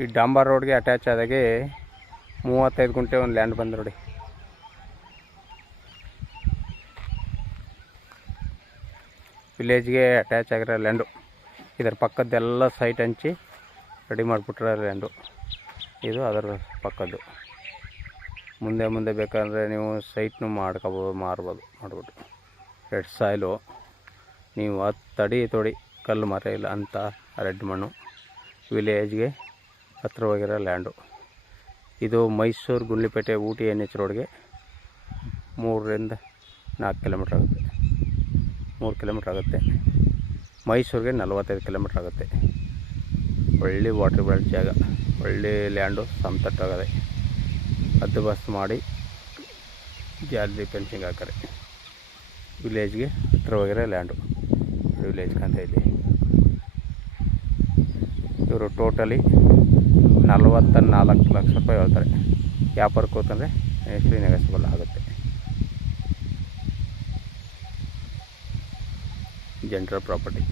ಈ ಡಾಂಬರ್ ರೋಡ್ಗೆ ಅಟ್ಯಾಚ್ ಆದಾಗೆ 35 ಗುಂಟೆ ಒಂದು ಲ್ಯಾಂಡ್ ಬಂದು ನೋಡಿ. ವಿಲೇಜ್ಗೆ ಅಟ್ಯಾಚ್ ಆಗಿರೋ ಲ್ಯಾಂಡು. ಇದರ ಪಕ್ಕದ್ದೆಲ್ಲ ಸೈಟ್ ಹಂಚಿ ರೆಡಿ ಮಾಡಿಬಿಟ್ರೆ ಲ್ಯಾಂಡು. ಇದು ಅದರ ಪಕ್ಕದ್ದು. ಮುಂದೆ ಬೇಕಾದರೆ ನೀವು ಸೈಟ್ನು ಮಾಡ್ಕೋಬೋದು, ಮಾರ್ಬೋದು. ಮಾಡಿಬಿಟ್ಟು ರೆಡ್ ಸಾಯಿಲು, ನೀವು 10 ಅಡಿ ತೊಡಿ ಕಲ್ಲು ಮರ ಇಲ್ಲ ಅಂತ ರೆಡ್ ಮಣ್ಣು. ವಿಲೇಜ್ಗೆ ಹತ್ತಿರವಾಗಿರೋ ಲ್ಯಾಂಡು. ಇದು ಮೈಸೂರು ಗುಂಡ್ಲುಪೇಟೆ ಊಟಿ NH ರೋಡ್ಗೆ 3 ರಿಂದ 4 ಕಿಲೋಮೀಟ್ರ್ ಆಗುತ್ತೆ. 3 ಕಿಲೋಮೀಟ್ರ್ ಆಗುತ್ತೆ. ಮೈಸೂರಿಗೆ 45 ಕಿಲೋಮೀಟ್ರ್ ಆಗುತ್ತೆ. ಒಳ್ಳೆ ವಾಟರ್ ಬೆಲ್ಟ್ ಜಾಗ, ಒಳ್ಳೆ ಲ್ಯಾಂಡು, ಸಮತಟ್ಟಾಗದೆ. ಹದ್ದು ಬಸ್ ಮಾಡಿ ಜಾಲಿ ಫೆನ್ಸಿಂಗ್ ಹಾಕರೆ. ವಿಲೇಜ್ಗೆ ಹತ್ತಿರವಾಗಿರೋ ಲ್ಯಾಂಡು. ವಿಲೇಜ್ ಅಂತ ಇಲ್ಲಿ ಇವರು ಟೋಟಲಿ 44 ಲಕ್ಷ ರೂಪಾಯಿ ಹೇಳ್ತಾರೆ. ವ್ಯಾಪಾರಕ್ಕೆ ಹೋತಂದರೆ ಎಷ್ಟು ನೆಗೋಸಿಬಲ್ ಆಗುತ್ತೆ. ಜನರಲ್ ಪ್ರಾಪರ್ಟಿ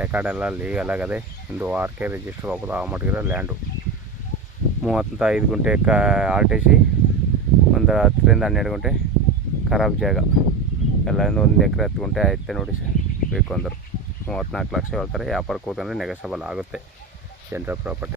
ರೆಕಾರ್ಡೆಲ್ಲ ಲೀಗಲ್ ಆಗದೆ. ಒಂದು ವಾರಕ್ಕೆ ರಿಜಿಸ್ಟರ್ ಆಗ್ಬೋದು. ಆ ಮಟ್ಟಿಗಿರೋ ಲ್ಯಾಂಡು. 35 ಗುಂಟೆ RTC, ಒಂದು 10 ರಿಂದ 12 ಗುಂಟೆ ಖರಾಬ್ ಜಾಗ. ಎಲ್ಲ 1 ಎಕರೆ 10 ಗುಂಟೆ ಆಯ್ತೆ ನೋಡಿ ಸರ್. ಬೇಕು ಅಂದರು 34 ಲಕ್ಷ ಹೇಳ್ತಾರೆ. ವ್ಯಾಪಾರಕ್ಕೆ ಹೋತಂದರೆ ನೆಗೋಸಿಬಲ್ ಆಗುತ್ತೆ. General property.